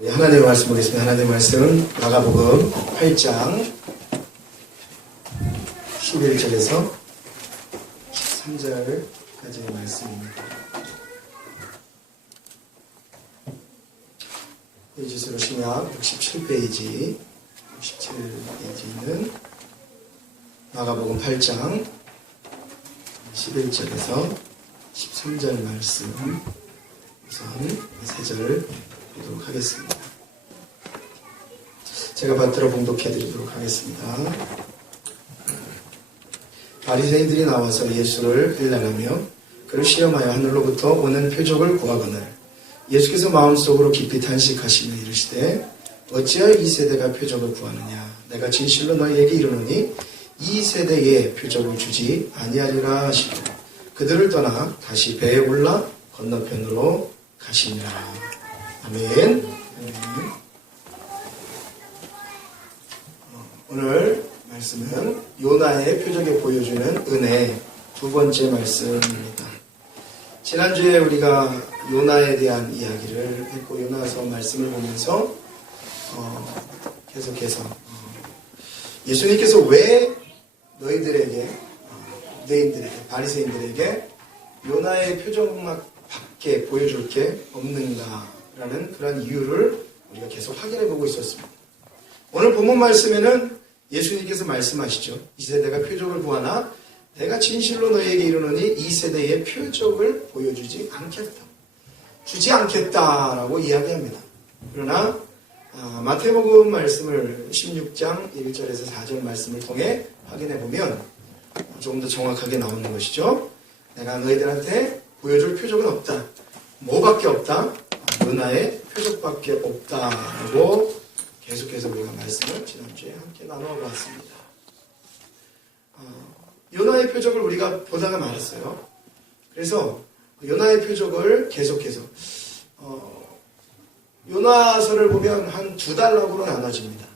하나님의 말씀 보겠습니다. 하나님의 말씀은 마가복음 8장 11절에서 13절까지의 말씀입니다. 페이지 수로시면 67페이지 67페이지는 마가복음 8장 11절에서 13절 말씀 우선 3절 보도록 하겠습니다. 제가 받들어 봉독해 드리도록 하겠습니다. 바리새인들이 나와서 예수를 일날하며 그를 시험하여 하늘로부터 오는 표적을 구하거늘 예수께서 마음속으로 깊이 탄식하시며 이르시되 어찌하여 이 세대가 표적을 구하느냐 내가 진실로 너희에게 이르노니 이 세대에 표적을 주지 아니하리라 하시고 그들을 떠나 다시 배에 올라 건너편으로 가시니라. 아멘. 오늘 말씀은 요나의 표적에 보여주는 은혜 두 번째 말씀입니다. 지난주에 우리가 요나에 대한 이야기를 했고 요나서 말씀을 보면서 계속해서 예수님께서 왜 너희들에게 유대인들에게 바리새인들에게 요나의 표적밖에 보여줄 게 없는가 라는 그런 이유를 우리가 계속 확인해 보고 있었습니다. 오늘 본문 말씀에는 예수님께서 말씀하시죠. 이 세대가 표적을 구하나 내가 진실로 너희에게 이르노니 이 세대의 표적을 보여주지 않겠다. 주지 않겠다라고 이야기합니다. 그러나 마태복음 말씀을 16장 1절에서 4절 말씀을 통해 확인해 보면 조금 더 정확하게 나오는 것이죠. 내가 너희들한테 보여줄 표적은 없다. 뭐밖에 없다? 요나의 표적밖에 없다라고 계속해서 우리가 말씀을 지난주에 함께 나누어 보았습니다. 요나의 표적을 우리가 보다가 말았어요. 그래서 요나의 표적을 계속해서 요나서를 보면 한 두 단락으로 나눠집니다.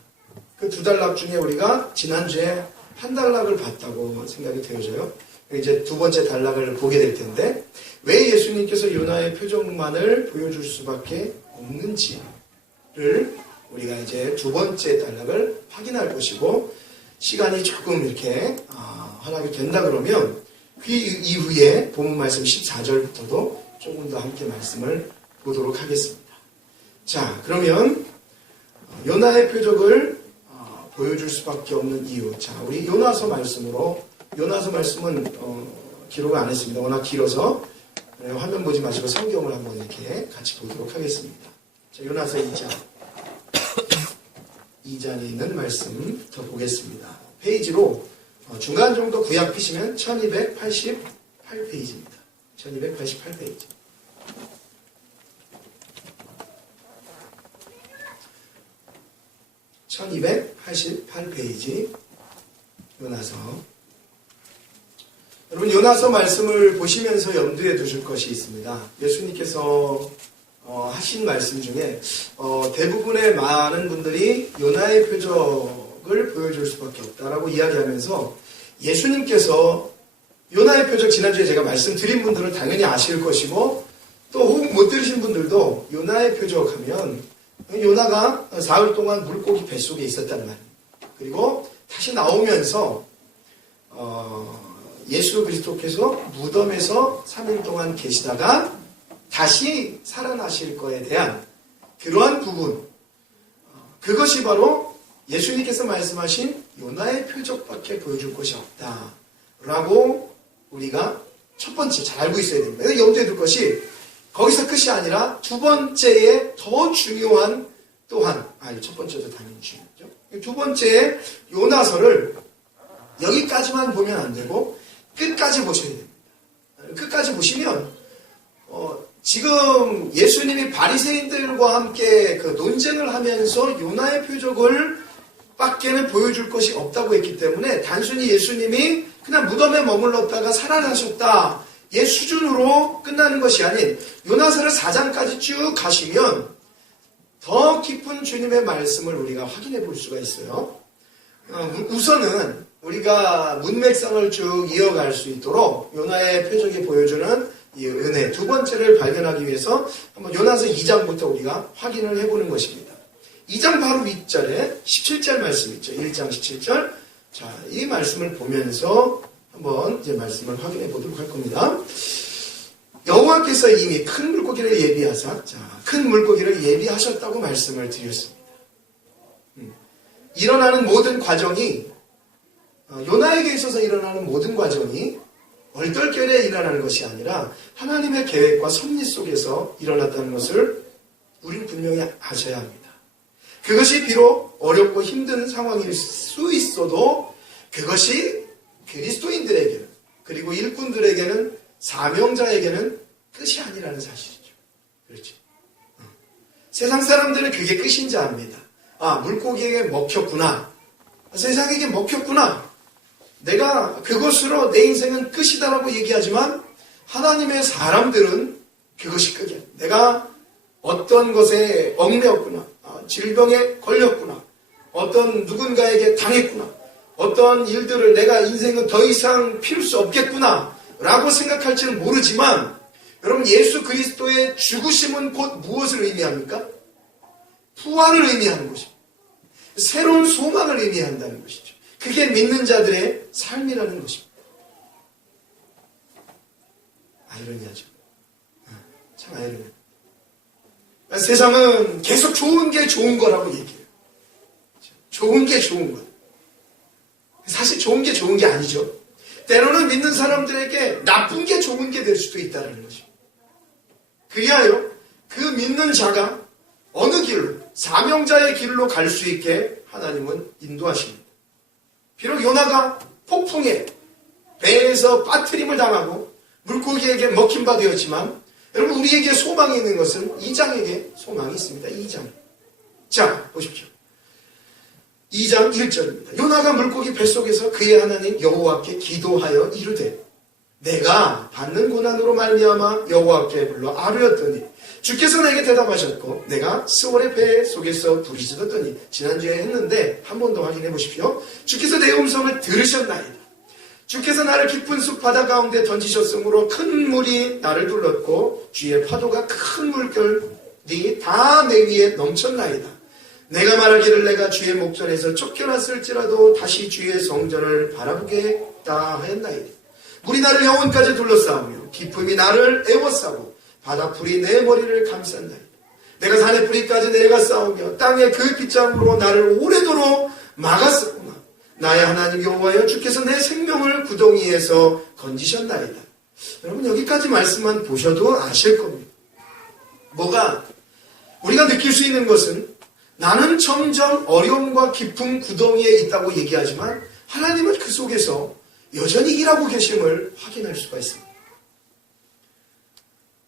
그 두 단락 중에 우리가 지난주에 한 단락을 봤다고 생각이 되어져요. 이제 두 번째 단락을 보게 될 텐데 왜 예수님께서 요나의 표적만을 보여줄 수밖에 없는지를 우리가 이제 두 번째 단락을 확인할 것이고 시간이 조금 이렇게 허락이 된다 그러면 그 이후에 본문 말씀 14절부터도 조금 더 함께 말씀을 보도록 하겠습니다. 자, 그러면 요나의 표적을 보여줄 수밖에 없는 이유. 자, 우리 요나서 말씀으로 요나서 말씀은 기록을 안 했습니다. 워낙 길어서 화면 보지 마시고 성경을 한번 이렇게 같이 보도록 하겠습니다. 자, 요나서 2장에 있는 말씀부터 보겠습니다. 페이지로 중간 정도 구약 피시면 1288페이지입니다. 1288페이지. (1288페이지) 요나서. 여러분 요나서 말씀을 보시면서 염두에 두실 것이 있습니다. 예수님께서 하신 말씀 중에 대부분의 많은 분들이 요나의 표적을 보여줄 수밖에 없다라고 이야기하면서 예수님께서 요나의 표적 지난주에 제가 말씀드린 분들은 당연히 아실 것이고 또 혹은 못 들으신 분들도 요나의 표적하면 요나가 사흘 동안 물고기 뱃속에 있었다는 말입니다. 그리고 다시 나오면서 예수 그리스도께서 무덤에서 3일 동안 계시다가 다시 살아나실 거에 대한 그러한 부분, 그것이 바로 예수님께서 말씀하신 요나의 표적밖에 보여줄 것이 없다라고 우리가 첫 번째 잘 알고 있어야 됩니다. 그래서 염두에 둘 것이 거기서 끝이 아니라 두 번째에 더 중요한 또한, 첫 번째도 당연히 중요하죠. 두 번째 요나서를 여기까지만 보면 안 되고 끝까지 보셔야 됩니다. 끝까지 보시면 지금 예수님이 바리새인들과 함께 그 논쟁을 하면서 요나의 표적을 밖에는 보여줄 것이 없다고 했기 때문에 단순히 예수님이 그냥 무덤에 머물렀다가 살아나셨다 의 수준으로 끝나는 것이 아닌 요나서를 4장까지 쭉 가시면 더 깊은 주님의 말씀을 우리가 확인해 볼 수가 있어요. 우선은 우리가 문맥상을 쭉 이어갈 수 있도록 요나의 표적이 보여주는 이 은혜 두 번째를 발견하기 위해서 한번 요나서 2장부터 우리가 확인을 해보는 것입니다. 2장 바로 윗절에 17절 말씀 있죠. 1장 17절. 자, 이 말씀을 보면서 한번 이제 말씀을 확인해 보도록 할 겁니다. 여호와께서 이미 큰 물고기를 예비하사, 자, 큰 물고기를 예비하셨다고 말씀을 드렸습니다. 일어나는 모든 과정이, 요나에게 있어서 일어나는 모든 과정이 얼떨결에 일어나는 것이 아니라 하나님의 계획과 섭리 속에서 일어났다는 것을 우리는 분명히 아셔야 합니다. 그것이 비록 어렵고 힘든 상황일 수 있어도 그것이 그리스도인들에게는, 그리고 일꾼들에게는, 사명자에게는 끝이 아니라는 사실이죠. 그렇죠. 세상 사람들은 그게 끝인지 압니다. 아, 물고기에게 먹혔구나. 세상에게 먹혔구나. 내가 그것으로 내 인생은 끝이다라고 얘기하지만 하나님의 사람들은 그것이 끝이야. 내가 어떤 것에 얽매였구나. 질병에 걸렸구나. 어떤 누군가에게 당했구나. 어떤 일들을 내가 인생은 더 이상 피울 수 없겠구나 라고 생각할지는 모르지만, 여러분, 예수 그리스도의 죽으심은 곧 무엇을 의미합니까? 부활을 의미하는 것입니다. 새로운 소망을 의미한다는 것이죠. 그게 믿는 자들의 삶이라는 것입니다. 아이러니하죠. 참 아이러니해요. 세상은 계속 좋은 게 좋은 거라고 얘기해요. 좋은 게 좋은 거. 사실 좋은 게 좋은 게 아니죠. 때로는 믿는 사람들에게 나쁜 게 좋은 게 될 수도 있다는 것입니다. 그리하여 그 믿는 자가 어느 길로, 사명자의 길로 갈 수 있게 하나님은 인도하십니다. 비록 요나가 폭풍에 배에서 빠트림을 당하고 물고기에게 먹힌 바 되었지만, 여러분, 우리에게 소망이 있는 것은 2장에게 소망이 있습니다. 2장. 자, 보십시오. 2장 1절입니다. 요나가 물고기 뱃속에서 그의 하나님 여호와께 기도하여 이르되, 내가 받는 고난으로 말미암아 여호와께 불러 아뢰었더니 주께서 내게 대답하셨고, 내가 스월의 배 속에서 부르짖었더니, 지난주에 했는데 한 번 더 확인해 보십시오. 주께서 내 음성을 들으셨나이다. 주께서 나를 깊은 숲 바다 가운데 던지셨으므로 큰 물이 나를 둘렀고 주의 파도가 큰 물결이 다 내 위에 넘쳤나이다. 내가 말하기를 내가 주의 목전에서 쫓겨났을지라도 다시 주의 성전을 바라보겠다 하였나이다. 물이 나를 영혼까지 둘러싸우며 깊음이 나를 애워싸고 바다풀이 내 머리를 감싼나이다. 내가 산의 뿌리까지 내려가 싸우며 땅의 그 빗장으로 나를 오래도록 막았었구나. 나의 하나님 여호와여, 주께서 내 생명을 구덩이에서 건지셨나이다. 여러분, 여기까지 말씀만 보셔도 아실 겁니다. 뭐가 우리가 느낄 수 있는 것은, 나는 점점 어려움과 깊은 구덩이에 있다고 얘기하지만 하나님은 그 속에서 여전히 일하고 계심을 확인할 수가 있습니다.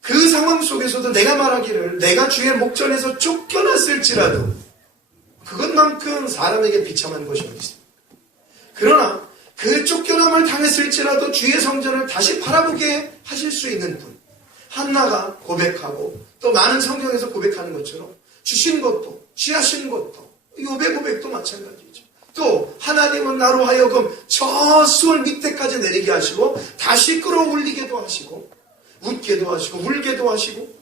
그 상황 속에서도 내가 말하기를 내가 주의 목전에서 쫓겨났을지라도 그것만큼 사람에게 비참한 것이 어디 있습니까? 그러나 그 쫓겨남을 당했을지라도 주의 성전을 다시 바라보게 하실 수 있는 분, 한나가 고백하고 또 많은 성경에서 고백하는 것처럼 주신 것도 취하신 것도, 욥의 고백도 마찬가지죠. 또 하나님은 나로 하여금 저 수월 밑에까지 내리게 하시고 다시 끌어올리게도 하시고 웃게도 하시고 울게도 하시고,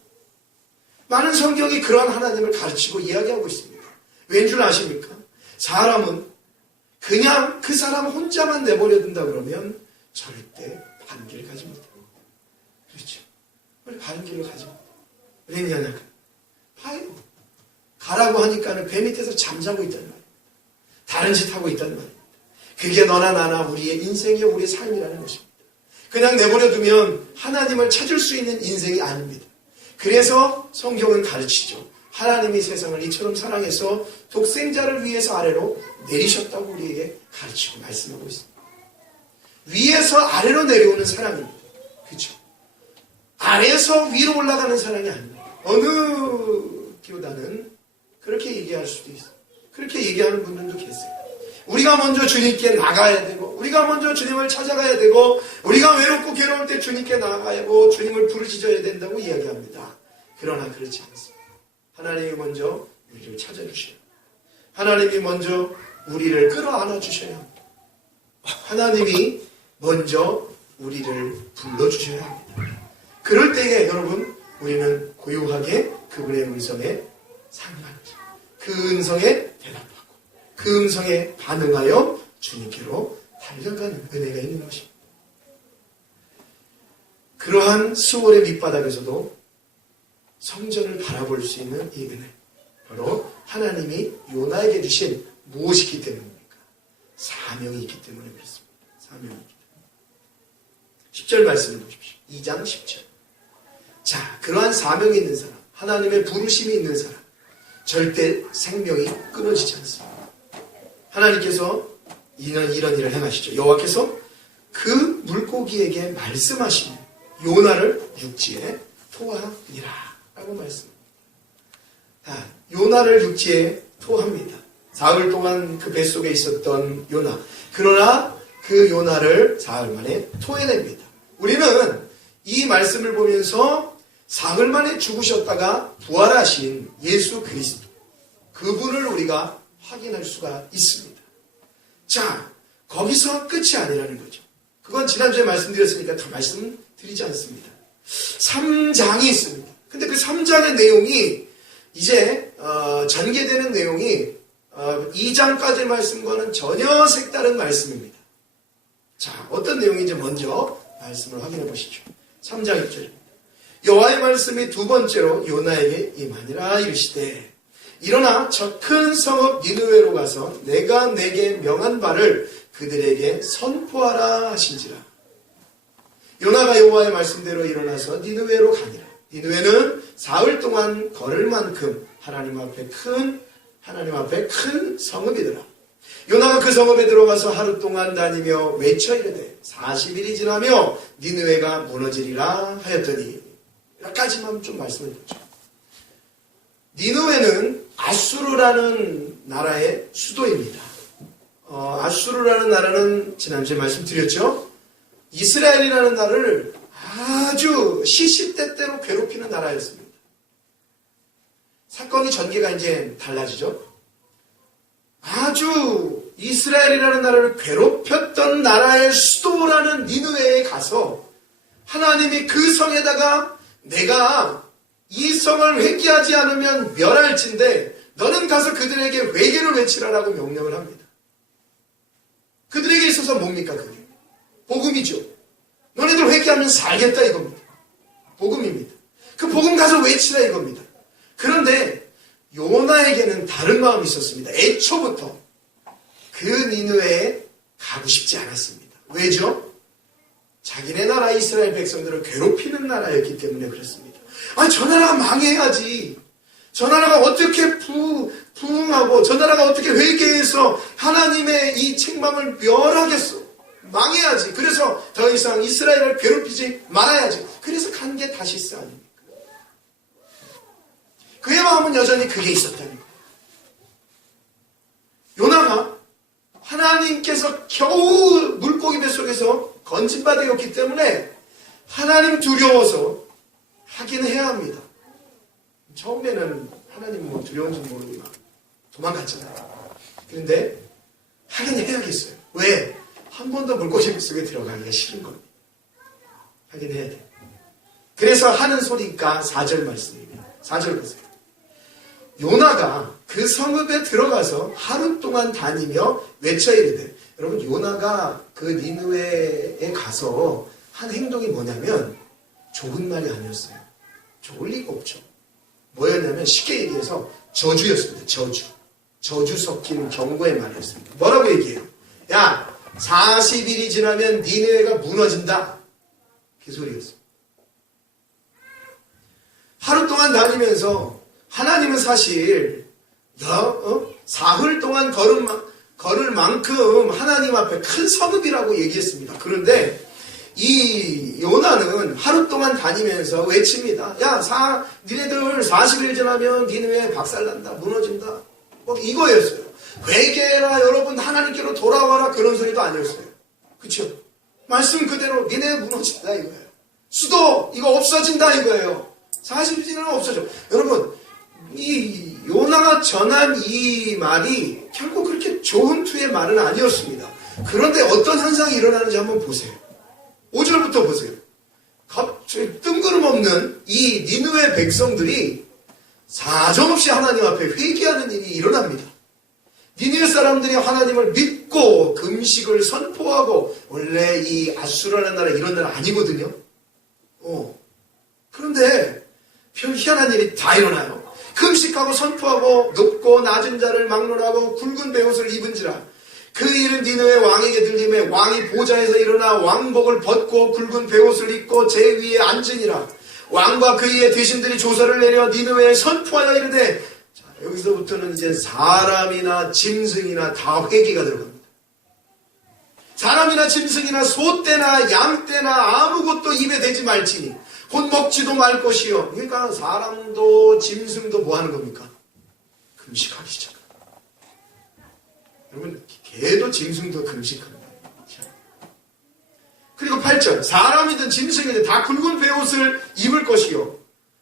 많은 성경이 그러한 하나님을 가르치고 이야기하고 있습니다. 왠 줄 아십니까? 사람은 그냥 그 사람 혼자만 내버려 둔다 그러면 절대 바른 길을 가지 못해요. 그렇죠. 우리 바른 길로 가지 못해요. 왜냐하면 봐요. 가라고 하니까는 배 밑에서 잠자고 있단 말이에요. 다른 짓 하고 있단 말이에요. 그게 너나 나나 우리의 인생이요, 우리의 삶이라는 것입니다. 그냥 내버려 두면 하나님을 찾을 수 있는 인생이 아닙니다. 그래서 성경은 가르치죠. 하나님이 세상을 이처럼 사랑해서 독생자를 위해서 아래로 내리셨다고 우리에게 가르치고 말씀하고 있습니다. 위에서 아래로 내려오는 사랑입니다. 그렇죠? 아래에서 위로 올라가는 사랑이 아닙니다. 어느 교단은 그렇게 얘기할 수도 있어요. 그렇게 얘기하는 분들도 계세요. 우리가 먼저 주님께 나가야 되고, 우리가 먼저 주님을 찾아가야 되고, 우리가 외롭고 괴로울 때 주님께 나가야 하고 주님을 부르짖어야 된다고 이야기합니다. 그러나 그렇지 않습니다. 하나님이 먼저 우리를 찾아주셔야 합니다. 하나님이 먼저 우리를 끌어안아 주셔야 합니다. 하나님이 먼저 우리를 불러주셔야 합니다. 그럴 때에 여러분 우리는 고요하게 그분의 음성에 상응하죠. 그 음성에 대답하고 그 음성에 반응하여 주님께로 달려가는 은혜가 있는 것입니다. 그러한 수월의 밑바닥에서도 성전을 바라볼 수 있는 이 은혜, 바로 하나님이 요나에게 주신 무엇이 있기 때문입니까? 사명이 있기 때문에 그렇습니다. 사명이 있기 때문에. 10절 말씀을 보십시오. 2장 10절. 자, 그러한 사명이 있는 사람, 하나님의 부르심이 있는 사람, 절대 생명이 끊어지지 않습니다. 하나님께서 이런 일을 행하시죠. 여호와께서 그 물고기에게 말씀하시며 요나를 육지에 토하니라 라고 말씀합니다. 요나를 육지에 토합니다. 사흘 동안 그 뱃속에 있었던 요나. 그러나 그 요나를 사흘 만에 토해냅니다. 우리는 이 말씀을 보면서 사흘 만에 죽으셨다가 부활하신 예수 그리스도, 그분을 우리가 확인할 수가 있습니다. 자, 거기서 끝이 아니라는 거죠. 그건 지난주에 말씀드렸으니까 다 말씀드리지 않습니다. 3장이 있습니다. 근데 그 3장의 내용이 이제 전개되는 내용이 2장까지의 말씀과는 전혀 색다른 말씀입니다. 자, 어떤 내용인지 먼저 말씀을 확인해 보시죠. 3장 1절입니다. 여호와의 말씀이 두 번째로 요나에게 임하니라 이르시되 일어나 저 큰 성읍 니느웨로 가서 내가 내게 명한 바를 그들에게 선포하라 하신지라. 요나가 여호와의 말씀대로 일어나서 니느웨로 가니라. 니느웨는 사흘 동안 걸을 만큼 하나님 앞에 큰 성읍이더라. 요나가 그 성읍에 들어가서 하루 동안 다니며 외쳐 이르되 40일이 지나며 니느웨가 무너지리라 하였더니 여기까지만 좀 말씀을 드리죠. 니느웨는 아수르라는 나라의 수도입니다. 아수르라는 나라는 지난주에 말씀드렸죠. 이스라엘이라는 나라를 아주 시시때때로 괴롭히는 나라였습니다. 사건이 전개가 이제 달라지죠. 아주 이스라엘이라는 나라를 괴롭혔던 나라의 수도라는 니느웨에 가서 하나님이 그 성에다가 내가 이 성을 회개하지 않으면 멸할진데 너는 가서 그들에게 회개를 외치라라고 명령을 합니다. 그들에게 있어서 뭡니까 그게? 복음이죠. 너네들 회개하면 살겠다 이겁니다. 복음입니다. 그 복음 가서 외치라 이겁니다. 그런데 요나에게는 다른 마음이 있었습니다. 애초부터 그 니느웨에 가고 싶지 않았습니다. 왜죠? 자기네 나라 이스라엘 백성들을 괴롭히는 나라였기 때문에 그렇습니다. 저 나라가 망해야지. 저 나라가 어떻게 부흥하고 저 나라가 어떻게 회개해서 하나님의 이 책망을 멸하겠어. 망해야지. 그래서 더 이상 이스라엘을 괴롭히지 말아야지. 그래서 간 게 다시스 아닙니까? 그의 마음은 여전히 그게 있었다는 거예요. 요나가 하나님께서 겨우 물고기 뱃속에서 건진바 되었기 때문에 하나님 두려워서 하긴 해야 합니다. 처음에는 하나님 뭐 두려운지 모르지만 도망갔잖아요. 그런데 하긴 해야겠어요. 왜? 한 번 더 물고기 뱃속에 들어가기가 싫은 겁니다. 하긴 해야 돼요. 그래서 하는 소리가 4절 말씀입니다. 4절 보세요. 요나가 그 성읍에 들어가서 하루 동안 다니며 외쳐 이르되, 여러분 요나가 그 니느웨에 가서 한 행동이 뭐냐면 좋은 말이 아니었어요. 좋을 리가 없죠. 뭐였냐면 쉽게 얘기해서 저주였습니다. 저주 섞인 경고의 말이었습니다. 뭐라고 얘기해요? 야, 40일이 지나면 니느웨가 무너진다. 그 소리였어요. 하루 동안 다니면서 하나님은 사실 사흘 동안 걸을 만큼 하나님 앞에 큰 성읍이라고 얘기했습니다. 그런데 이 요나는 하루 동안 다니면서 외칩니다. 야, 니네들 40일 지나면 니네왜 박살난다, 무너진다. 뭐 이거였어요. 회개해라, 여러분 하나님께로 돌아와라, 그런 소리도 아니었어요. 그쵸? 말씀 그대로 니네 무너진다 이거예요. 수도 이거 없어진다 이거예요. 40일 지나면 없어져. 여러분 이 요나가 전한 이 말이 결국 그렇게 좋은 투의 말은 아니었습니다. 그런데 어떤 현상이 일어나는지 한번 보세요. 5절부터 보세요. 갑자기 뜬구름 뜬금없는 이 니느웨 백성들이 사정없이 하나님 앞에 회개하는 일이 일어납니다. 니느웨 사람들이 하나님을 믿고 금식을 선포하고, 원래 이 아수라는 나라 이런 나라 아니거든요. 그런데 별 희한한 일이 다 일어나요. 금식하고 선포하고 높고 낮은 자를 막론하고 굵은 베옷을 입은지라. 그 일은 니느웨 왕에게 들림에 왕이 보좌에서 일어나 왕복을 벗고 굵은 베옷을 입고 제 위에 앉으니라. 왕과 그의 대신들이 조서를 내려 니느웨에 선포하여 이르되, 자, 여기서부터는 이제 사람이나 짐승이나 다 회개가 들어갑니다. 사람이나 짐승이나 소떼나 양떼나 아무것도 입에 대지 말지니 곧 먹지도 말 것이요. 그러니까 사람도 짐승도 뭐 하는 겁니까? 금식하기 시작합니다. 여러분, 개도 짐승도 금식합니다. 그리고 8절, 사람이든 짐승이든 다 굵은 베옷을 입을 것이요,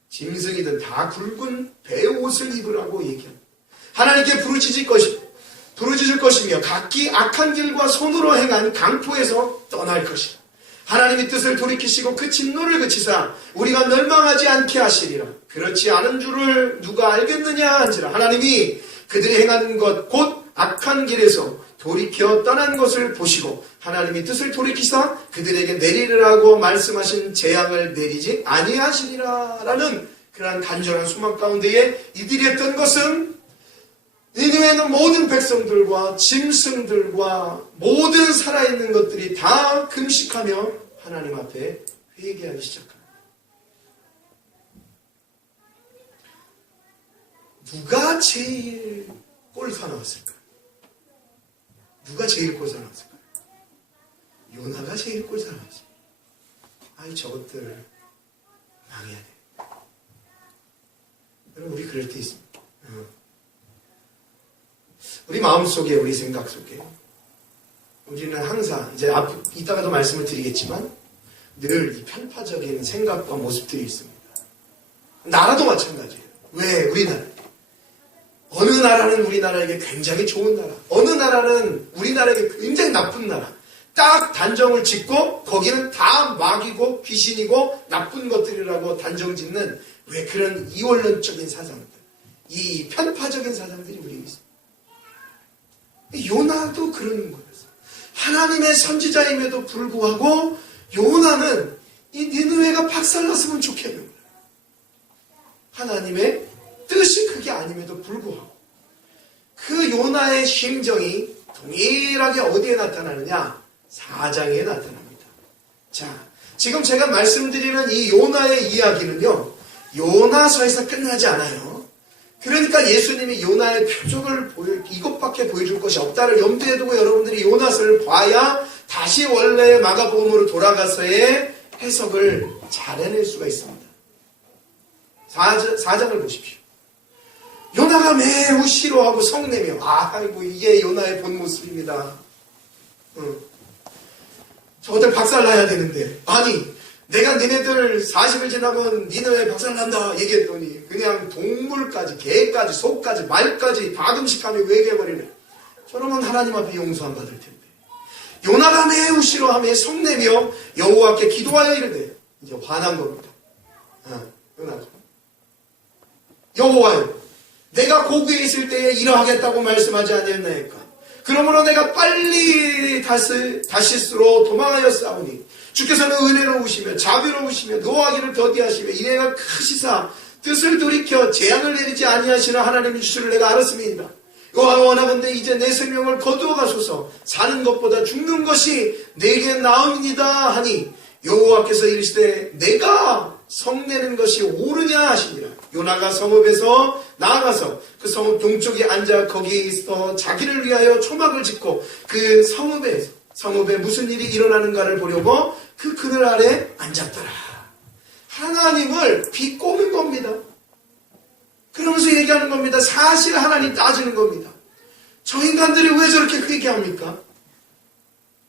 짐승이든 다 굵은 베옷을 입으라고 얘기합니다. 하나님께 부르짖을 것이며 각기 악한 길과 손으로 행한 강포에서 떠날 것이라. 하나님이 뜻을 돌이키시고 그 진노를 그치사 우리가 멸망하지 않게 하시리라. 그렇지 않은 줄을 누가 알겠느냐 한지라. 하나님이 그들이 행한 것 곧 악한 길에서 돌이켜 떠난 것을 보시고 하나님이 뜻을 돌이키사 그들에게 내리라고 말씀하신 재앙을 내리지 아니하시리라 라는 그러한 간절한 소망 가운데에 이들이 했던 것은, 니느웨는 모든 백성들과 짐승들과 모든 살아있는 것들이 다 금식하며 하나님 앞에 회개하기 시작합니다. 누가 제일 꼴사나웠을까요? 누가 제일 꼴사나왔을까요? 요나가 제일 꼴사나왔어요. 아이, 저것들 망해야 돼. 여러분, 우리 그럴 때 있습니다. 우리 마음속에, 우리 생각 속에 우리는 항상, 이제 이따가도 말씀을 드리겠지만, 늘 이 편파적인 생각과 모습들이 있습니다. 나라도 마찬가지예요. 왜? 우리나라. 어느 나라는 우리나라에게 굉장히 좋은 나라, 어느 나라는 우리나라에게 굉장히 나쁜 나라. 딱 단정을 짓고 거기는 다 마귀고 귀신이고 나쁜 것들이라고 단정 짓는, 왜 그런 이원론적인 사상들, 이 편파적인 사상들이 우리에 있습니다. 요나도 그런 거였어요. 하나님의 선지자임에도 불구하고 요나는 이 니느웨가 박살났으면 좋겠는 거예요. 하나님의 뜻이 그게 아님에도 불구하고 그 요나의 심정이 동일하게 어디에 나타나느냐? 4장에 나타납니다. 자, 지금 제가 말씀드리는 이 요나의 이야기는요, 요나서에서 끝나지 않아요. 그러니까 예수님이 요나의 표적을 이것밖에 보여줄 것이 없다를 염두에 두고 여러분들이 요나서를 봐야 다시 원래 마가복음으로 돌아가서의 해석을 잘 해낼 수가 있습니다. 4장을 보십시오. 요나가 매우 싫어하고 성내며, 아이고 이게 요나의 본 모습입니다. 저것들 박살나야 되는데, 아니 내가 니네들 40일 지나고 니네왜 박살난다 얘기했더니 그냥 동물까지, 개까지, 소까지, 말까지 다 금식하며 회개해버리네. 저러면 하나님 앞에 용서 안 받을 텐데. 요나가 매우 싫어하며 성내며 여호와께 기도하여 이르되, 이제 화난 겁니다. 요나가, 여호와여, 내가 고국에 있을 때에 이러하겠다고 말씀하지 아니했나이까? 그러므로 내가 빨리 다시스로 도망하여 싸우니 주께서는 은혜로우시며 자비로우시며 노하기를 더디하시며 이내가 크시사 뜻을 돌이켜 재앙을 내리지 아니하시는 하나님의 주시를 내가 알았음이니라. 원하건대 이제 내 생명을 거두어 가소서. 사는 것보다 죽는 것이 내게 나음이니이다 하니 여호와께서 이르시되 내가 성내는 것이 옳으냐 하시니라. 요나가 성읍에서 나아가서 그 성읍 동쪽에 앉아 거기서 자기를 위하여 초막을 짓고 그 성읍에 무슨 일이 일어나는가를 보려고 그 그늘 아래 앉았더라. 하나님을 비꼬는 겁니다. 그러면서 얘기하는 겁니다. 사실 하나님 따지는 겁니다. 저 인간들이 왜 저렇게 회개합니까?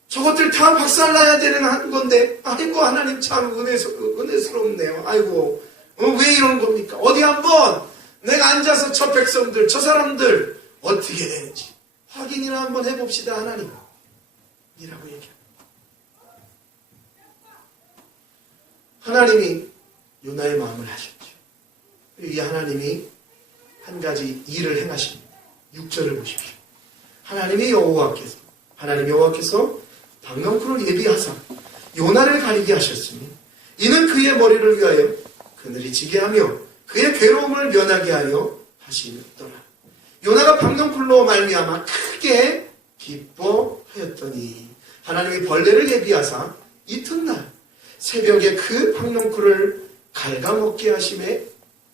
저것들 다 박살나야 되는 건데, 아이고 하나님 참 은혜스럽네요. 아이고 왜 이런 겁니까? 어디 한번 내가 앉아서 저 백성들, 저 사람들 어떻게 되는지 확인이나 한번 해봅시다 하나님 이라고 얘기합니다. 하나님이 요나의 마음을 하셨죠. 이 하나님이 한 가지 일을 행하십니다. 6절을 보십시오. 하나님의 여호와께서 박넝쿨을 예비하사 요나를 가리게 하셨으니 이는 그의 머리를 위하여 그늘이 지게 하며 그의 괴로움을 면하게 하려 하시더라. 요나가 박넝쿨로 말미암아 크게 기뻐하였더니 하나님이 벌레를 예비하사 이튿날 새벽에 그 박넝쿨을 갉아먹게 하심에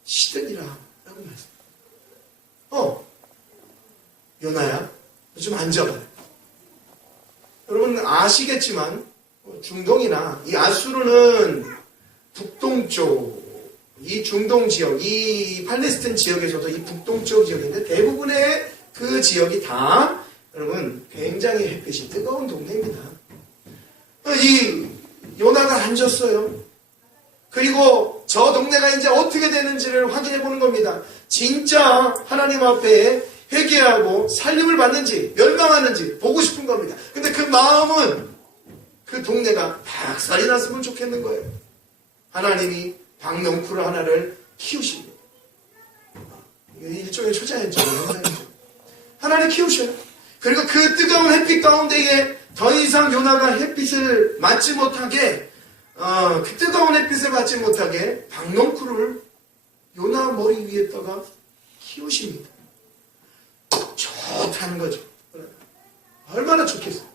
시드니라 라고 말씀. 요나야 좀 앉아봐요. 여러분 아시겠지만 중동이나 이 아수르는 북동쪽 이 중동 지역, 이 팔레스틴 지역에서도 이 북동쪽 지역인데 대부분의 그 지역이 다 여러분 굉장히 햇빛이 뜨거운 동네입니다. 이 요나가 앉았어요. 그리고 저 동네가 이제 어떻게 되는지를 확인해 보는 겁니다. 진짜 하나님 앞에 회개하고 살림을 받는지 멸망하는지 보고 싶은 겁니다. 근데 그 마음은 그 동네가 박살이 났으면 좋겠는 거예요. 하나님이 박넝쿨 하나를 키우십니다. 일종의 초자연적인 하나님 키우셔요. 그리고 그 뜨거운 햇빛 가운데에 더 이상 요나가 햇빛을 맞지 못하게 그 뜨거운 햇빛을 받지 못하게 박넝쿨을 요나 머리 위에다가 키우십니다. 좋다는 거죠. 얼마나 좋겠어요.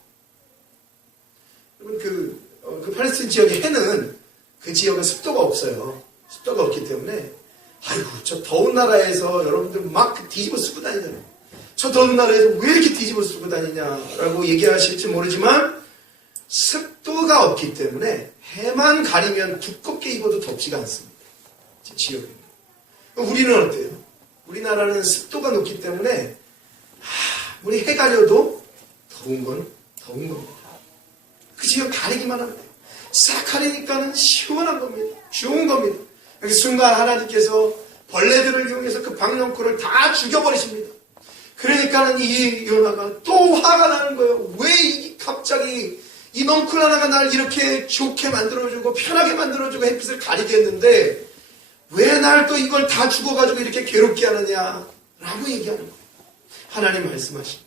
여러분 그 팔레스틴 지역의 해는 그 지역은 습도가 없어요. 습도가 없기 때문에 아이고 저 더운 나라에서 여러분들 막 뒤집어 쓰고 다니잖아요. 저 더운 나라에서 왜 이렇게 뒤집어 쓰고 다니냐라고 얘기하실지 모르지만 습도가 없기 때문에 해만 가리면 두껍게 입어도 덥지가 않습니다. 제 지역입니다. 우리는 어때요? 우리나라는 습도가 높기 때문에 우리 해 가려도 더운 건 더운 겁니다. 그 지역 가리기만 하면 돼요. 싹 가리니까는 시원한 겁니다. 좋은 겁니다. 그래서 순간 하나님께서 벌레들을 이용해서 그 박넝쿨을 다 죽여버리십니다. 그러니까는 이 요나가 또 화가 나는 거예요. 왜 갑자기 이 넝쿨 하나가 날 이렇게 좋게 만들어주고 편하게 만들어주고 햇빛을 가리게 했는데 왜 날 또 이걸 다 죽어가지고 이렇게 괴롭게 하느냐라고 얘기하는 거예요. 하나님 말씀하시는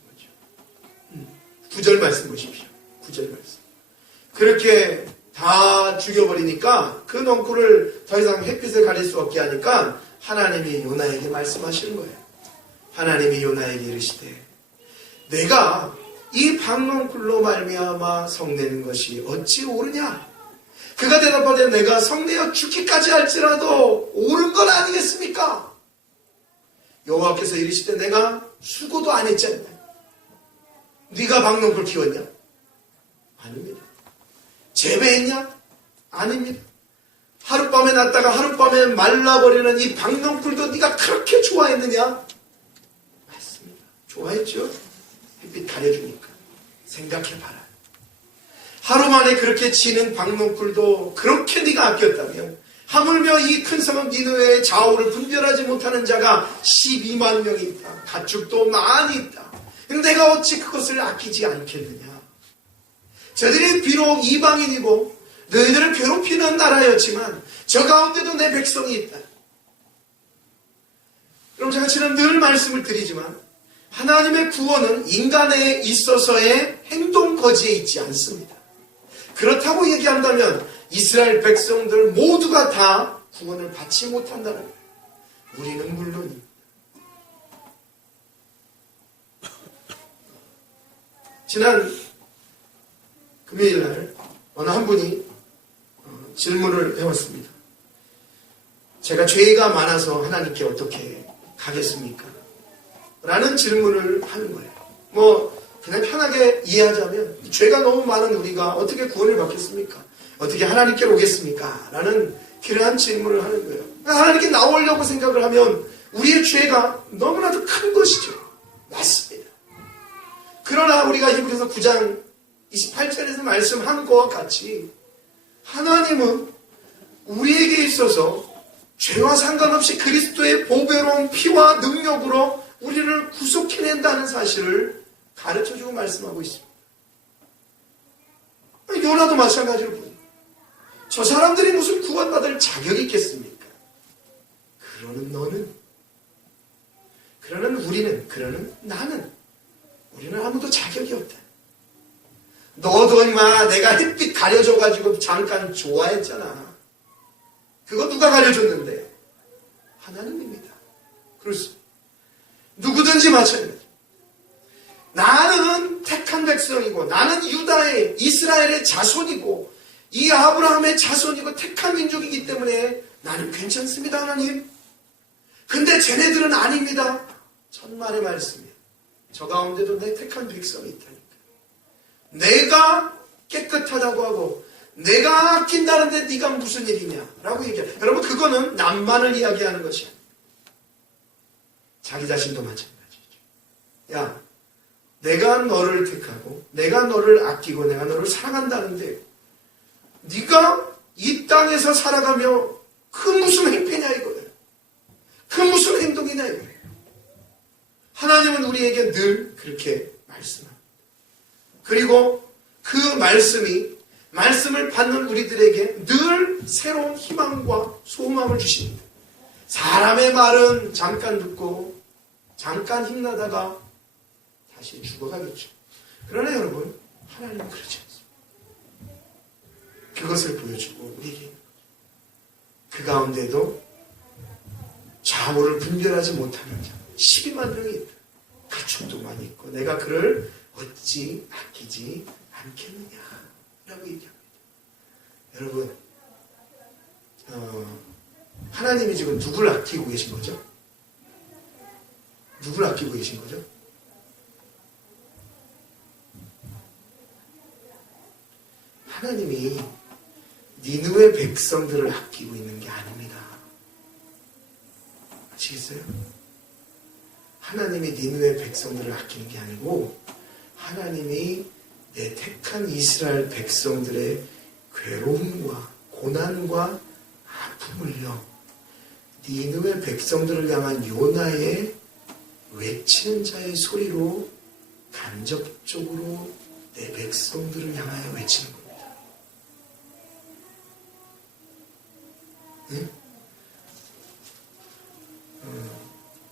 거죠. 9절 말씀 보십시오. 9절 말씀. 그렇게 다 죽여버리니까 그 넝쿨을 더 이상 햇빛을 가릴 수 없게 하니까 하나님이 요나에게 말씀하시는 거예요. 하나님이 요나에게 이르시되 내가 이 박넝쿨로 말미암아 성내는 것이 어찌 옳으냐? 그가 대답하되 내가 성내어 죽기까지 할지라도 옳은 건 아니겠습니까? 여호와께서 이르시되 내가 수고도 안 했지 않냐? 네가 박넝쿨 키웠냐? 아닙니다. 재배했냐? 아닙니다. 하룻밤에 났다가 하룻밤에 말라버리는 이 박넝쿨도 네가 그렇게 좋아했느냐? 맞습니다. 좋아했죠. 햇빛 가려주니까. 생각해봐라. 하루 만에 그렇게 지는 박넝쿨도 그렇게 네가 아꼈다면 하물며 이 큰 성읍 니느웨의 좌우를 분별하지 못하는 자가 12만 명이 있다. 가축도 많이 있다. 근데 내가 어찌 그것을 아끼지 않겠느냐. 저들이 비록 이방인이고 너희들을 괴롭히는 나라였지만 저 가운데도 내 백성이 있다. 그럼 제가 지난 늘 말씀을 드리지만 하나님의 구원은 인간에 있어서의 행동 거지에 있지 않습니다. 그렇다고 얘기한다면 이스라엘 백성들 모두가 다 구원을 받지 못한다는 거예요. 우리는 물론입니다. 지난 금요일날 어느 한 분이 질문을 해왔습니다. 제가 죄가 많아서 하나님께 어떻게 가겠습니까? 라는 질문을 하는 거예요. 그냥 편하게 이해하자면 죄가 너무 많은 우리가 어떻게 구원을 받겠습니까? 어떻게 하나님께 오겠습니까? 라는 그러한 질문을 하는 거예요. 하나님께 나오려고 생각을 하면 우리의 죄가 너무나도 큰 것이죠. 맞습니다. 그러나 우리가 히브리서 9장 28절에서 말씀한 것과 같이 하나님은 우리에게 있어서 죄와 상관없이 그리스도의 보배로운 피와 능력으로 우리를 구속해낸다는 사실을 가르쳐주고 말씀하고 있습니다. 요나도 마찬가지로 보세요. 저 사람들이 무슨 구원받을 자격이 있겠습니까? 그러는 너는, 그러는 우리는, 그러는 나는, 우리는 아무도 자격이 없다. 너도 임마 내가 햇빛 가려줘가지고 잠깐 좋아했잖아. 그거 누가 가려줬는데? 하나님입니다. 그렇습니다. 누구든지 마찬가지. 나는 택한 백성이고, 나는 유다의 이스라엘의 자손이고, 이 아브라함의 자손이고 택한 민족이기 때문에 나는 괜찮습니다, 하나님. 근데 쟤네들은 아닙니다. 천만의 말씀이에요. 저 가운데도 내 택한 백성이 있다니까. 내가 깨끗하다고 하고 내가 아낀다는데 네가 무슨 일이냐 라고 얘기해요. 여러분, 그거는 남만을 이야기하는 것이야. 자기 자신도 마찬가지죠. 야, 내가 너를 택하고 내가 너를 아끼고 내가 너를 사랑한다는데 네가 이 땅에서 살아가며 그 무슨 행패냐 이거예요. 그 무슨 행동이냐 이거예요. 하나님은 우리에게 늘 그렇게 말씀합니다. 그리고 그 말씀을 받는 우리들에게 늘 새로운 희망과 소망을 주십니다. 사람의 말은 잠깐 듣고 잠깐 힘나다가 다시 죽어가겠죠. 그러나 여러분, 하나님은 그렇지 않습니다. 그것을 보여주고 우리에게 그 가운데도 좌우를 분별하지 못하는 자 12만 명이 있다. 가축도 많이 있고 내가 그를 어찌 아끼지 않겠느냐 라고 얘기합니다. 여러분, 하나님이 지금 누굴 아끼고 계신 거죠? 누굴 아끼고 계신 거죠? 하나님이 니느웨 백성들을 아끼고 있는 게 아닙니다. 아시겠어요? 하나님이 니느웨 백성들을 아끼는 게 아니고 하나님이 내 택한 이스라엘 백성들의 괴로움과 고난과 아픔을요, 니느웨 백성들을 향한 요나의 외치는 자의 소리로 간접적으로 내 백성들을 향하여 외치는 겁니다. 네?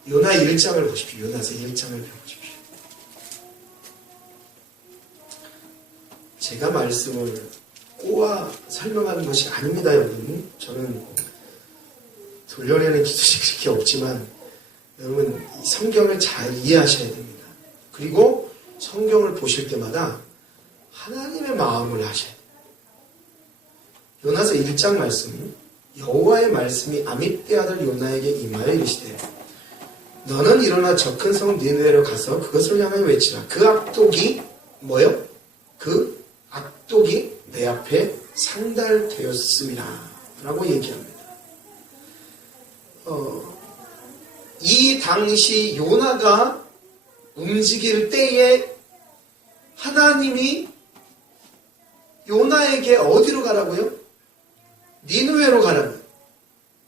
요나 1장을 보십시오. 요나서 1장을 배워보십시오. 제가 말씀을 꼬아 설명하는 것이 아닙니다, 여러분. 저는 돌려내는 기술이 그렇게 없지만 여러분, 성경을 잘 이해하셔야 됩니다. 그리고 성경을 보실 때마다 하나님의 마음을 하셔야 돼요. 요나서 1장 말씀, 여호와의 말씀이 아mit대 아들 요나에게 임하여 이르시되 너는 일어나 저 큰 성 니느웨로 가서 그것을 향하여 외치라. 그 악독이 뭐요? 그 악독이 내 앞에 상달되었음이라 라고 얘기합니다. 이 당시 요나가 움직일 때에 하나님이 요나에게 어디로 가라고요? 니느웨로 가라고요.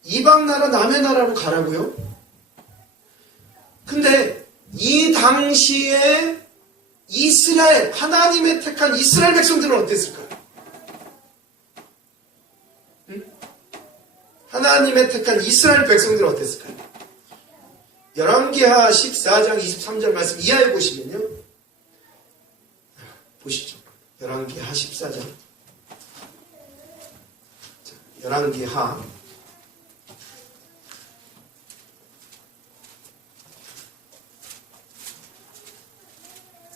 이방 나라 남의 나라로 가라고요. 근데 이 당시에 이스라엘, 하나님의 택한 이스라엘 백성들은 어땠을까요? 응? 하나님의 택한 이스라엘 백성들은 어땠을까요? 열왕기하 14장 23절 말씀 이하에 보시면요. 보시죠. 열왕기하 14장. 열왕기하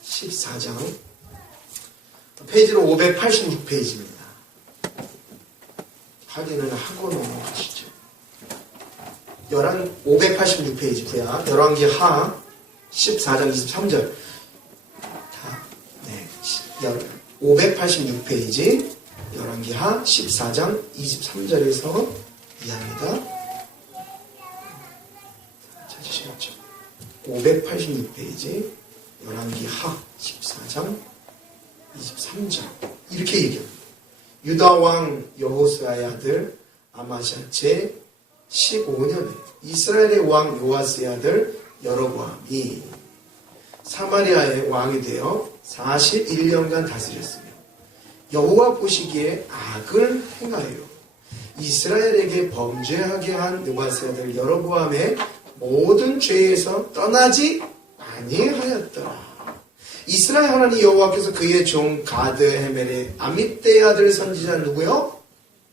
14장 페이지는 586페이지입니다. 확인을 하고 넘어가시죠. 586페이지고요. 열왕기하 14장 23절. 586페이지 열왕기하 14장 23절에서 이해합니다. 찾으시겠죠? 586페이지 열왕기하 14장 23절 이렇게 얘기합니다. 유다왕 여호수아의 아들 아마시아 제 15년에 이스라엘의 왕 요아스의 아들 여로보암이 사마리아의 왕이 되어 41년간 다스렸으며 여호와 보시기에 악을 행하여 이스라엘에게 범죄하게 한 느바스의 아들 여로보암의 모든 죄에서 떠나지 아니하였더라. 이스라엘 하나님 여호와께서 그의 종 가드 헤멜의 아mit대의 아들 선지자 누구요?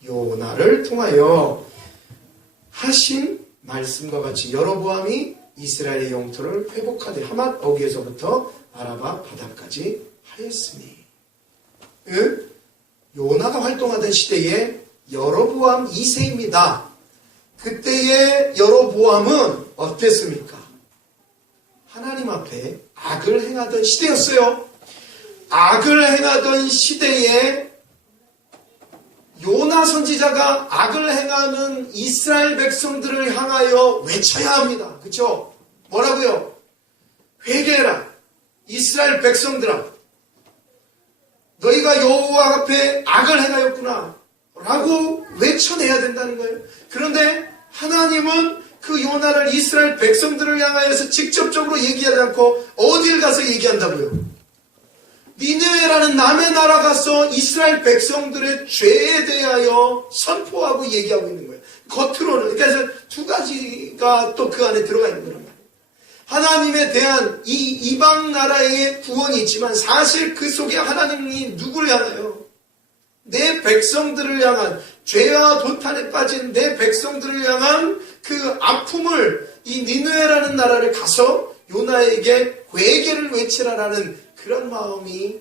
요나를 통하여 하신 말씀과 같이 여로보암이 이스라엘의 영토를 회복하되 하맛 어귀에서부터 아라바 바다까지 하였으니. 요나가 활동하던 시대에 여로보암 2세입니다. 그때의 여로보암은 어땠습니까? 하나님 앞에 악을 행하던 시대였어요. 악을 행하던 시대에 요나 선지자가 악을 행하는 이스라엘 백성들을 향하여 외쳐야 합니다. 그렇죠? 뭐라고요? 회개해라. 이스라엘 백성들아, 너희가 여호와 앞에 악을 행하였구나 라고 외쳐내야 된다는 거예요. 그런데 하나님은 그 요나를 이스라엘 백성들을 향하여서 직접적으로 얘기하지 않고 어딜 가서 얘기한다고요? 니느웨라는 남의 나라 가서 이스라엘 백성들의 죄에 대하여 선포하고 얘기하고 있는 거예요. 겉으로는. 그래서 두 가지가 또 그 안에 들어가 있는 거란 말이에요. 하나님에 대한 이 이방 나라의 구원이 있지만 사실 그 속에 하나님이 누구를 향하여? 내 백성들을 향한, 죄와 도탄에 빠진 내 백성들을 향한 그 아픔을 이 니느웨라는 나라를 가서 요나에게 회개를 외치라라는 그런 마음이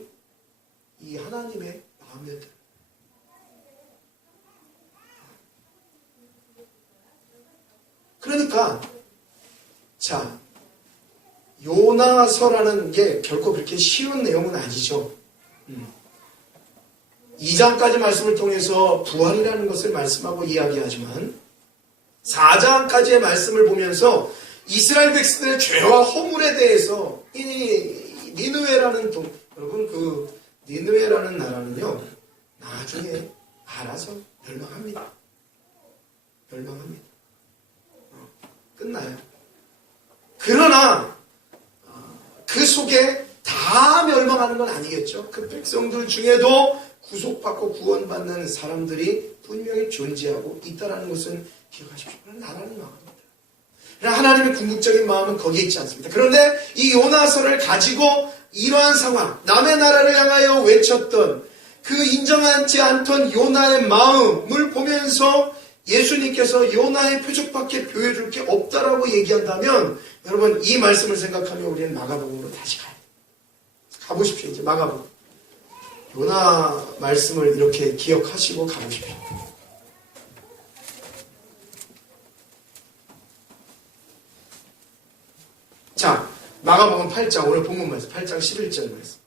이 하나님의 마음이었다. 그러니까 자, 요나서라는 게 결코 그렇게 쉬운 내용은 아니죠. 2장까지 말씀을 통해서 부활이라는 것을 말씀하고 이야기하지만 4장까지의 말씀을 보면서 이스라엘 백성들의 죄와 허물에 대해서 이 니느웨라는 여러분 그 니느웨라는 나라는요 나중에 알아서 멸망합니다. 끝나요. 그러나 그 속에 다 멸망하는 건 아니겠죠. 그 백성들 중에도 구속받고 구원받는 사람들이 분명히 존재하고 있다는 것은 기억하십시오. 나라는 망합니다. 하나님의 궁극적인 마음은 거기에 있지 않습니다. 그런데 이 요나서를 가지고 이러한 상황, 남의 나라를 향하여 외쳤던 그 인정하지 않던 요나의 마음을 보면서 예수님께서 요나의 표적밖에 보여줄 게 없다라고 얘기한다면 여러분 이 말씀을 생각하면 우리는 마가복음으로 다시 가보십시오. 이제 마가복음. 요나 말씀을 이렇게 기억하시고 가보십시오. 자, 마가복음 8장, 오늘 본문 말씀, 8장 11절 말씀.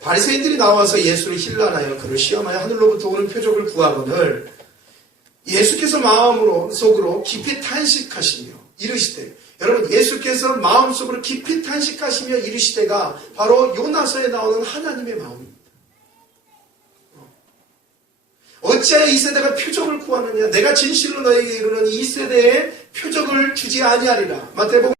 바리새인들이 나와서 예수를 힐난하여 그를 시험하여 하늘로부터 오는 표적을 구하거늘 예수께서 마음으로 속으로 깊이 탄식하시며 이르시되, 여러분 예수께서 마음속으로 깊이 탄식하시며 이르시되가 바로 요나서에 나오는 하나님의 마음입니다. 어찌하여 이 세대가 표적을 구하느냐? 내가 진실로 너에게 이르노니 이 세대에 표적을 주지 아니하리라. 마태복음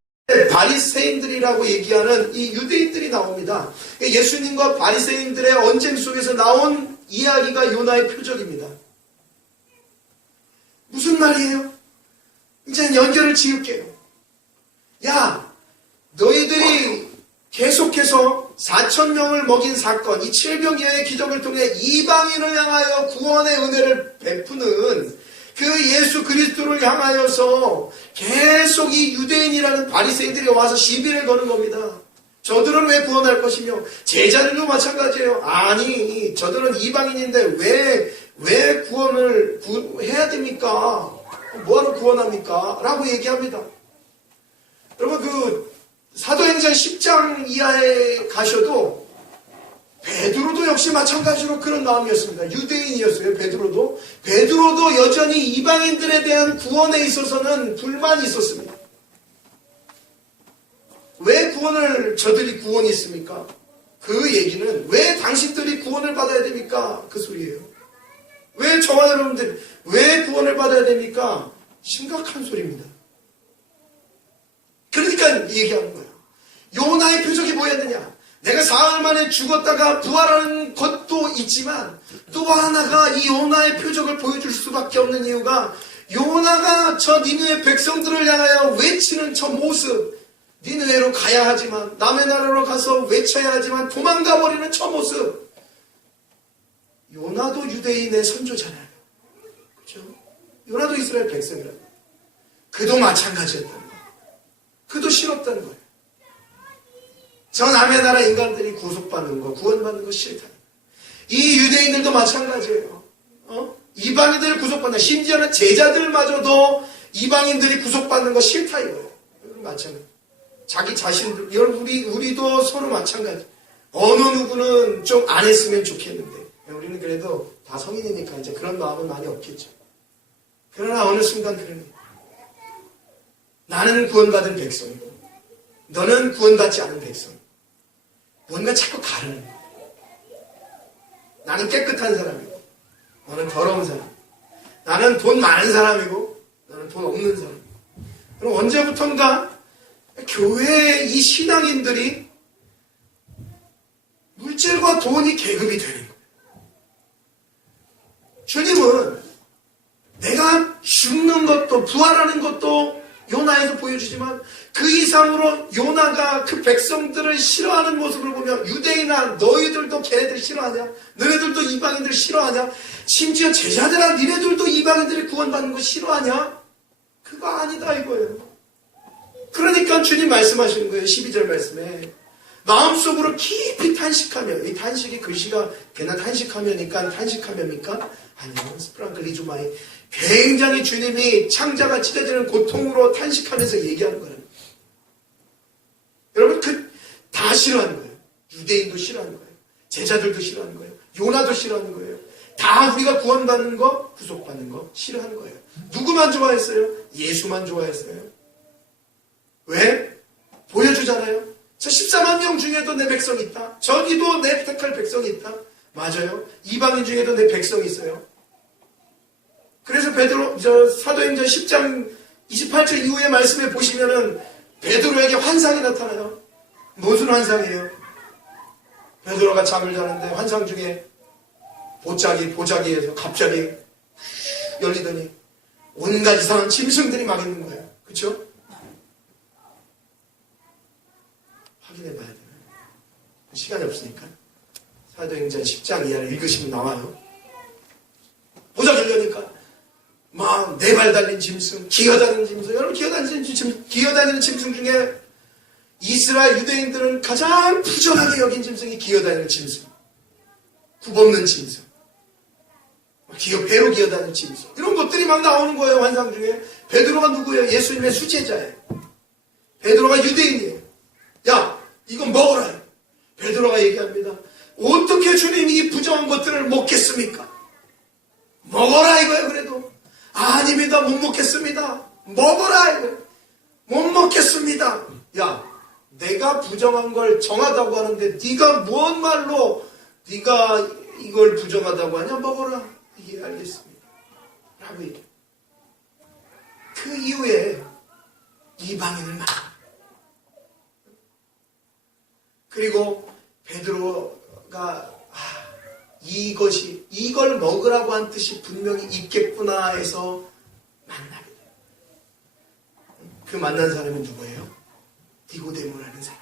바리새인들이라고 얘기하는 이 유대인들이 나옵니다. 예수님과 바리새인들의 언쟁 속에서 나온 이야기가 요나의 표적입니다. 무슨 말이에요? 이제 연결을 지을게요. 야, 너희들이 계속해서 4,000명을 먹인 사건, 이 700여의 기적을 통해 이방인을 향하여 구원의 은혜를 베푸는 그 예수 그리스도를 향하여서 계속 이 유대인이라는 바리새인들이 와서 시비를 거는 겁니다. 저들은 왜 구원할 것이며 제자들도 마찬가지예요. 아니, 저들은 이방인인데 왜 구원을 해야 됩니까? 뭐하러 구원합니까? 라고 얘기합니다. 여러분 그 사도행전 10장 이하에 가셔도 베드로도 역시 마찬가지로 그런 마음이었습니다. 유대인이었어요. 베드로도 여전히 이방인들에 대한 구원에 있어서는 불만이 있었습니다. 왜 저들이 구원이 있습니까? 그 얘기는 왜 당신들이 구원을 받아야 됩니까? 그 소리예요. 왜 저와 여러분들 왜 구원을 받아야 됩니까? 심각한 소리입니다. 그러니까 얘기하는 거예요. 요나의 표적이 뭐였느냐? 내가 사흘 만에 죽었다가 부활하는 것도 있지만 또 하나가 이 요나의 표적을 보여줄 수밖에 없는 이유가 요나가 저 니느웨 백성들을 향하여 외치는 저 모습, 니느웨로 가야 하지만 남의 나라로 가서 외쳐야 하지만 도망가 버리는 저 모습. 요나도 유대인의 선조잖아요. 그렇죠? 요나도 이스라엘 백성이라고. 그도 마찬가지였다는 거예요. 그도 싫었다는 거예요. 저 남의 나라 인간들이 구속받는 거, 구원받는 거 싫다. 이 유대인들도 마찬가지예요. 이방인들을 구속받는, 심지어는 제자들마저도 이방인들이 구속받는 거 싫다 이거예요. 마찬가지. 자기 자신들, 우리도 서로 마찬가지. 어느 누구는 좀 안 했으면 좋겠는데, 우리는 그래도 다 성인이니까 이제 그런 마음은 많이 없겠죠. 그러나 어느 순간 그러네. 나는 구원받은 백성이고, 너는 구원받지 않은 백성. 뭔가 자꾸 가르는 거야. 나는 깨끗한 사람이고 너는 더러운 사람. 나는 돈 많은 사람이고 너는 돈 없는 사람. 그럼 언제부턴가 교회의 이 신앙인들이 물질과 돈이 계급이 되는 거예요. 주님은 내가 죽는 것도 부활하는 것도 요나에서 보여주지만 그 이상으로 요나가 그 백성들을 싫어하는 모습을 보면 유대인아 너희들도 걔네들 싫어하냐? 너희들도 이방인들 싫어하냐? 심지어 제자들아 니네들도 이방인들이 구원받는 거 싫어하냐? 그거 아니다 이거예요. 그러니까 주님 말씀하시는 거예요. 12절 말씀에 마음속으로 깊이 탄식하며, 이 탄식이 글씨가 괜한 탄식하며니까 탄식하며입니까? 아니요. 스프랑클리주마이 굉장히 주님이 창자가 찢어지는 고통으로 탄식하면서 얘기하는 거예요. 여러분 다 싫어하는 거예요. 유대인도 싫어하는 거예요. 제자들도 싫어하는 거예요. 요나도 싫어하는 거예요. 다 우리가 구원받는 거, 구속받는 거 싫어하는 거예요. 누구만 좋아했어요? 예수만 좋아했어요. 왜? 보여주잖아요. 저 14만 명 중에도 내 백성이 있다. 저기도 내 택할 백성이 있다. 맞아요. 이방인 중에도 내 백성이 있어요. 그래서 사도행전 10장 28절 이후의 말씀에 보시면은 베드로에게 환상이 나타나요. 무슨 환상이에요? 베드로가 잠을 자는데 환상 중에 보자기에서 갑자기 열리더니 온갖 이상한 짐승들이 막 있는 거예요. 그렇죠? 확인해 봐야 돼요. 시간이 없으니까. 사도행전 10장 이하를 읽으시면 나와요. 보자기 열려니까 막 네 발 달린 짐승, 기어다니는 짐승. 여러분 기어다니는 짐승 중에 이스라엘 유대인들은 가장 부정하게 여긴 짐승이 기어다니는 짐승. 굽없는 짐승. 배로 기어다니는 짐승. 이런 것들이 막 나오는 거예요. 환상 중에. 베드로가 누구예요? 예수님의 수제자예요. 베드로가 유대인이에요. 야, 이건 먹어라. 베드로가 얘기합니다. 어떻게 주님이 이 부정한 것들을 먹겠습니까? 먹어라 이거예요. 그래도 아닙니다. 못 먹겠습니다. 먹어라 이거예요. 못 먹겠습니다. 야, 내가 부정한 걸 정하다고 하는데 네가 무슨 말로 네가 이걸 부정하다고 하냐? 먹어라. 예, 알겠습니다. 라고 얘기해요. 그 이후에 이방인을 막 그리고 베드로가 이걸 먹으라고 한 뜻이 분명히 있겠구나 해서 만나게 돼요. 그 만난 사람은 누구예요? 니고데모라는 사람.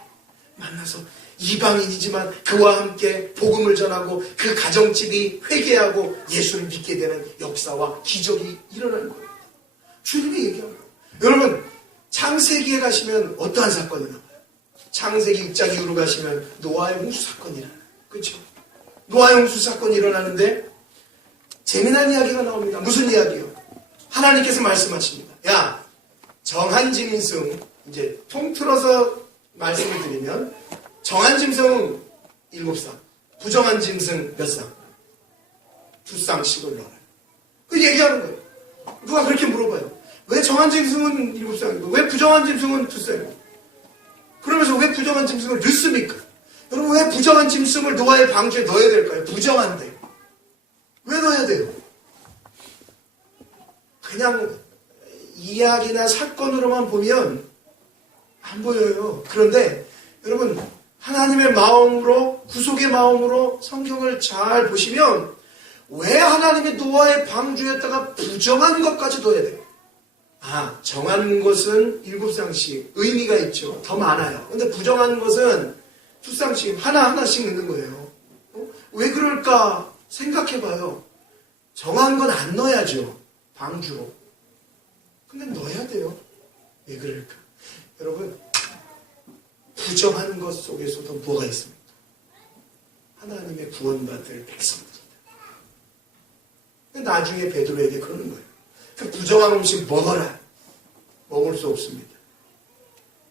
만나서 이방인이지만 그와 함께 복음을 전하고 그 가정집이 회개하고 예수를 믿게 되는 역사와 기적이 일어나는 거예요. 주님이 얘기하는 거예요. 여러분 창세기에 가시면 어떠한 사건이 나와요? 창세기 6장 이후로 가시면 노아의 홍수 사건이 일어나요. 그렇죠? 노아의 홍수 사건이 일어나는데 재미난 이야기가 나옵니다. 무슨 이야기요? 하나님께서 말씀하십니다. 야, 정한 짐승, 이제 통틀어서 말씀을 드리면 정한 짐승은 7쌍, 부정한 짐승 몇 쌍? 2쌍씩을 넣어요. 그 얘기하는 거예요. 누가 그렇게 물어봐요. 왜 정한 짐승은 7쌍이고 왜 부정한 짐승은 2쌍이고 그러면서 왜 부정한 짐승을 넣습니까? 여러분 왜 부정한 짐승을 노아의 방주에 넣어야 될까요? 부정한데. 왜 넣어야 돼요? 그냥 이야기나 사건으로만 보면 안 보여요. 그런데 여러분 하나님의 마음으로, 구속의 마음으로 성경을 잘 보시면 왜 하나님이 노아의 방주에다가 부정한 것까지 둬야 돼요? 정한 것은 7쌍씩 의미가 있죠. 더 많아요. 근데 부정한 것은 2쌍씩 하나하나씩 넣는 거예요. 왜 그럴까 생각해봐요. 정한 건 안 넣어야죠. 방주로. 근데 넣어야 돼요. 왜 그럴까? 여러분, 부정한 것 속에서도 뭐가 있습니까? 하나님의 구원받을 백성들이다. 나중에 베드로에게 그러는 거예요. 그 부정한 음식 먹어라. 먹을 수 없습니다.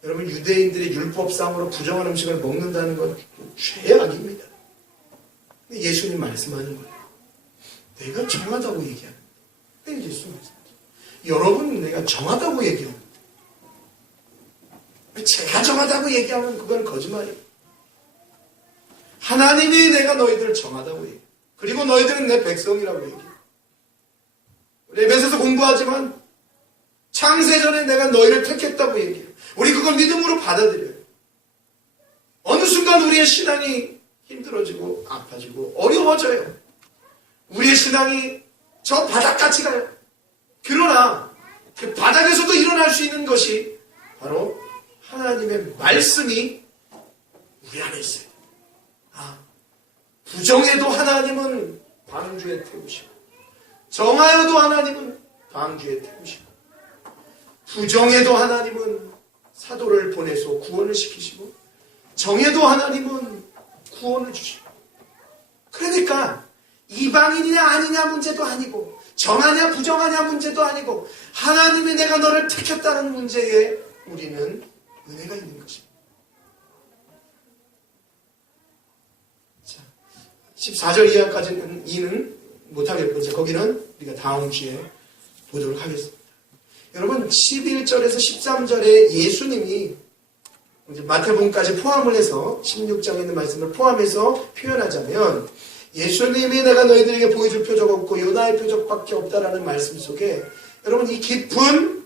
여러분, 유대인들이 율법상으로 부정한 음식을 먹는다는 건 죄악입니다. 예수님 말씀하는 거예요. 내가 정하다고 얘기하는 거예요. 예수 말씀하죠. 여러분, 내가 정하다고 얘기합니다. 제가 정하다고 얘기하면 그건 거짓말이에요. 하나님이 내가 너희들을 정하다고 얘기해요. 그리고 너희들은 내 백성이라고 얘기해요. 우리 에베소서 공부하지만 창세전에 내가 너희를 택했다고 얘기해요. 우리 그걸 믿음으로 받아들여요. 어느 순간 우리의 신앙이 힘들어지고 아파지고 어려워져요. 우리의 신앙이 저 바닥같이 가요. 그러나 그 바닥에서도 일어날 수 있는 것이 바로 하나님의 말씀이 우리 안에 있어요. 부정해도 하나님은 방주에 태우시고, 정하여도 하나님은 방주에 태우시고, 부정해도 하나님은 사도를 보내서 구원을 시키시고, 정해도 하나님은 구원을 주시고. 그러니까 이방인이냐 아니냐 문제도 아니고, 정하냐 부정하냐 문제도 아니고, 하나님이 내가 너를 택했다는 문제에 우리는 은혜가 있는 것입니다. 자, 14절 이하까지는 이는 못하겠고, 거기는 우리가 다음 주에 보도록 하겠습니다. 여러분, 11절에서 13절에 예수님이 이제 마태복음까지 포함을 해서 16장에 있는 말씀을 포함해서 표현하자면, 예수님이 내가 너희들에게 보여줄 표적 없고 요나의 표적밖에 없다라는 말씀 속에 여러분, 이 깊은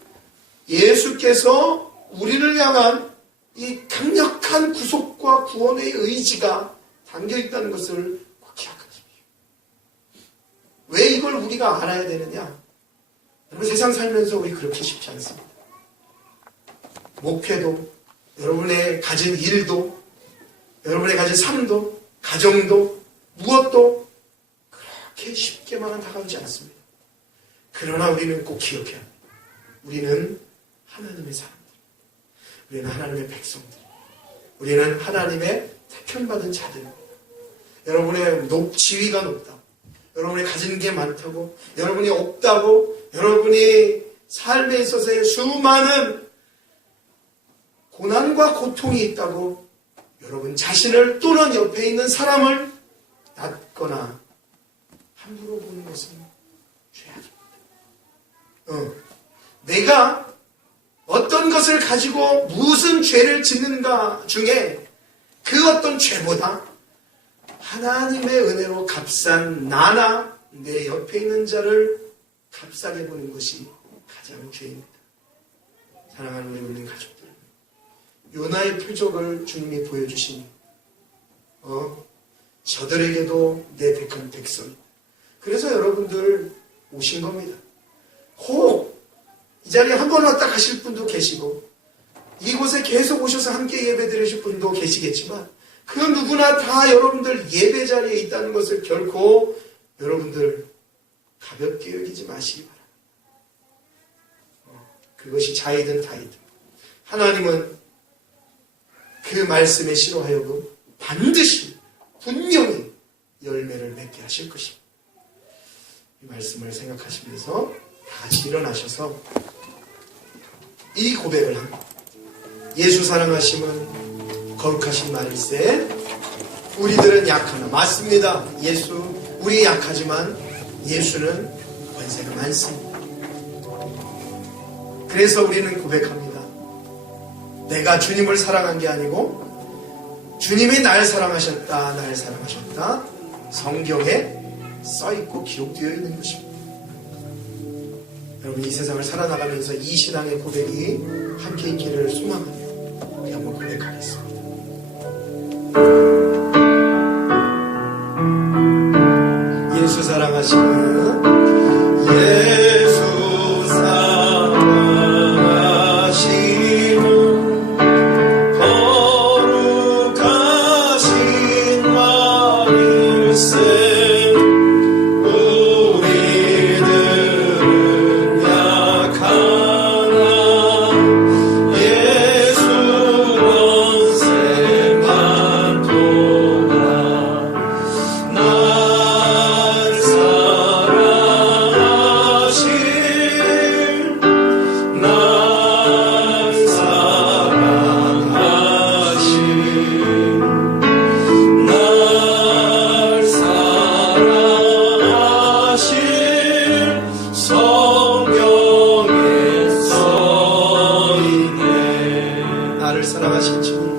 예수께서 우리를 향한 이 강력한 구속과 구원의 의지가 담겨있다는 것을 꼭 기억하십시오. 왜 이걸 우리가 알아야 되느냐? 여러분, 세상 살면서 우리 그렇게 쉽지 않습니다. 목회도, 여러분의 가진 일도, 여러분의 가진 삶도, 가정도, 무엇도 그렇게 쉽게만은 다가오지 않습니다. 그러나 우리는 꼭 기억해야 합니다. 우리는 하나님의 사람들, 우리는 하나님의 백성들, 우리는 하나님의 택함받은 자들. 여러분의 지위가 높다, 여러분이 가진 게 많다고, 여러분이 없다고, 여러분이 삶에 있어서의 수많은 고난과 고통이 있다고 여러분 자신을 또는 옆에 있는 사람을 낮거나 함부로 보는 것은 죄악입니다. 내가 어떤 것을 가지고 무슨 죄를 짓는가 중에 그 어떤 죄보다 하나님의 은혜로 값싼 나나 내 옆에 있는 자를 값싸게 보는 것이 가장 죄입니다. 사랑하는 우리 모든 가족들, 요나의 표적을 주님이 보여주시니 저들에게도 내 택한 백성. 그래서 여러분들 오신 겁니다. 혹 이 자리에 한 번 왔다 가실 분도 계시고, 이곳에 계속 오셔서 함께 예배 드리실 분도 계시겠지만, 그 누구나 다 여러분들 예배 자리에 있다는 것을 결코 여러분들 가볍게 여기지 마시기 바랍니다. 그것이 자이든 타이든 하나님은 그 말씀에 실어하여금 반드시 분명히 열매를 맺게 하실 것입니다. 이 말씀을 생각하시면서 다 같이 일어나셔서 이 고백을 합니다. 예수 사랑하심은 거룩하신 말일세 우리들은 약하나. 맞습니다. 예수, 우리 약하지만 예수는 권세가 많습니다. 그래서 우리는 고백합니다. 내가 주님을 사랑한 게 아니고 주님이 날 사랑하셨다, 날 사랑하셨다. 성경에 써있고 기록되어 있는 것입니다. 여러분, 이 세상을 살아나가면서 이 신앙의 고백이 함께 있기를 소망하며 우리 한번 고백하겠습니다.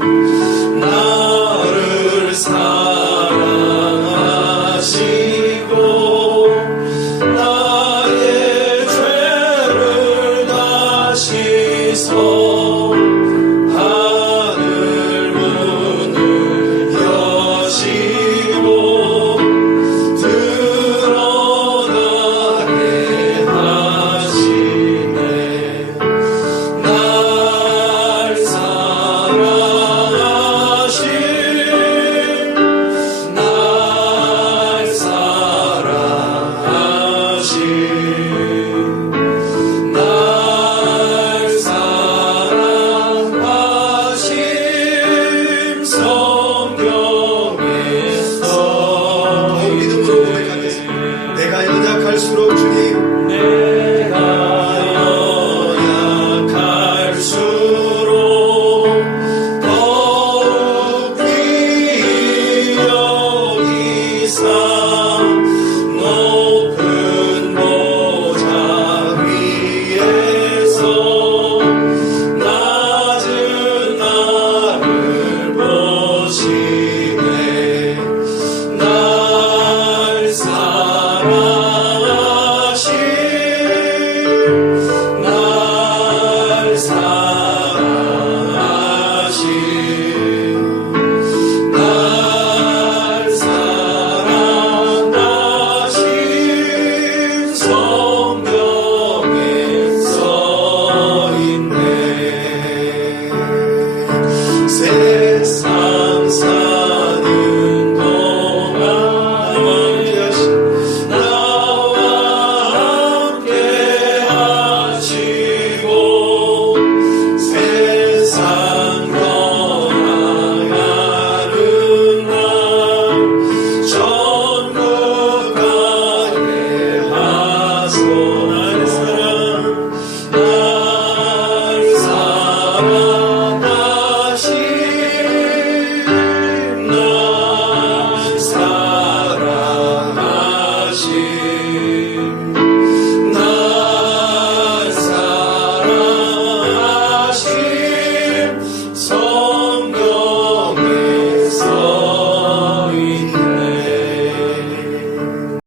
나